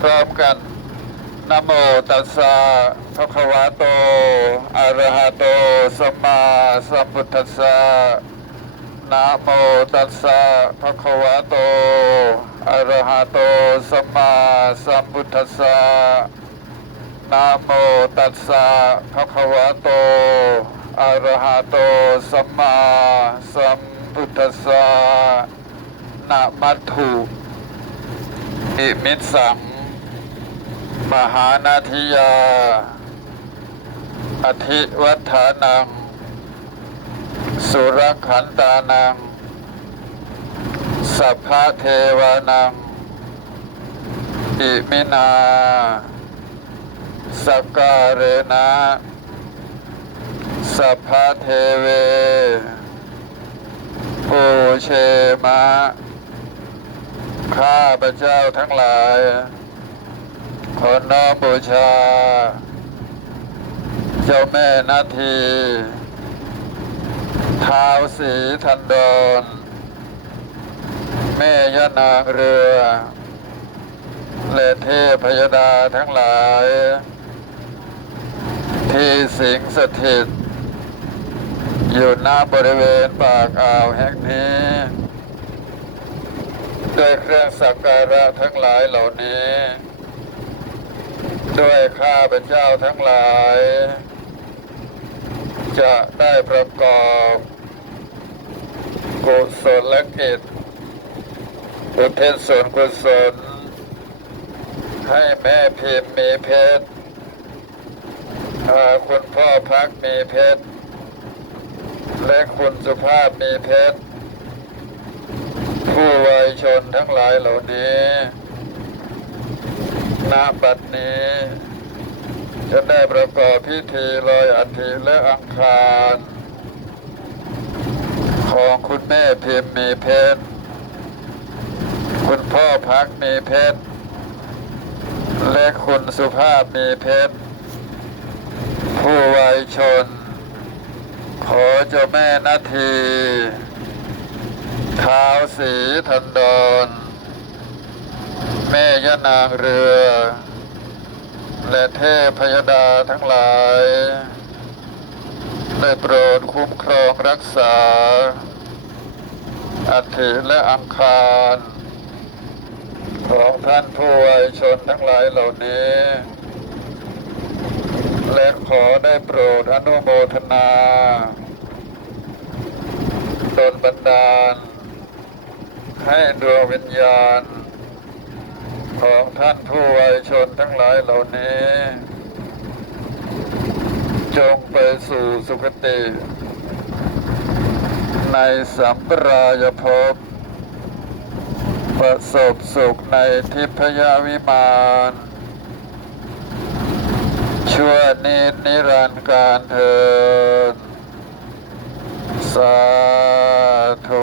พร้อมกันนโมตัสสะภะคะวะโตอะระหะโตสัมมาสัมพุทธัสสะนะโมตัสสะภะคะวะโตอะระหะโตสัมมาสัมพุทธัสสะนะโมตัสสะภะคะวะโตอะระหะโตสัมมาสัมพุทธัสสะนะมัตถุอิมิตสัง มหานาทิยา อธิวัฏานัง สุรขันตานัง สัพพะเทวานัง อิมินาสกการเรนะสัพพะเทเวปูเชมะ ข้าพระเจ้าทั้งหลาย ขอน้อมบูชา เจ้าแม่นาทีท้าวสีทันดอนแม่ยานางเรือและเทพยดาทั้งหลาย ที่สิงสถิต อยู่หน้าบริเวณปากอ่าวแห่งนี้ด้วยเครื่องสักการะทั้งหลายเหล่านี้ ด้วยข้าพเจ้าทั้งหลาย จะได้ประกอบกุศลกิจอุทิศส่วนกุศล ให้แม่พิมพ์มีเพชรพาคุณพ่อพักมีเพชร และคุณสุภาพมีเพชร ผู้วัยชนทั้งหลายเหล่านี้ ณบัดนี้ จะได้ประกอบพิธีลอยอัฐิและอังคาร ของคุณแม่พิมพ์มีเพชรคุณพ่อพักมีเพชรและคุณสุภาพมีเพชรผู้วัยชน ขอเจ้าแม่นาที ท้าวสีทันดอน แม่ยานางเรือ และเทพยดาทั้งหลาย ได้โปรดคุ้มครองรักษา อัฐิและอังคาร ของท่านผู้วัยชนทั้งหลายเหล่านี้ และขอได้โปรดอนุโมทนาดลบันดาล ให้ดวงวิญญาณ ของท่านผู้วัยชนทั้งหลายเหล่านี้ จงไปสู่สุคติ ในสัมปรายภพประสบสุขในทิพยวิมานชั่วนินิรันดร์การเทินสาธุ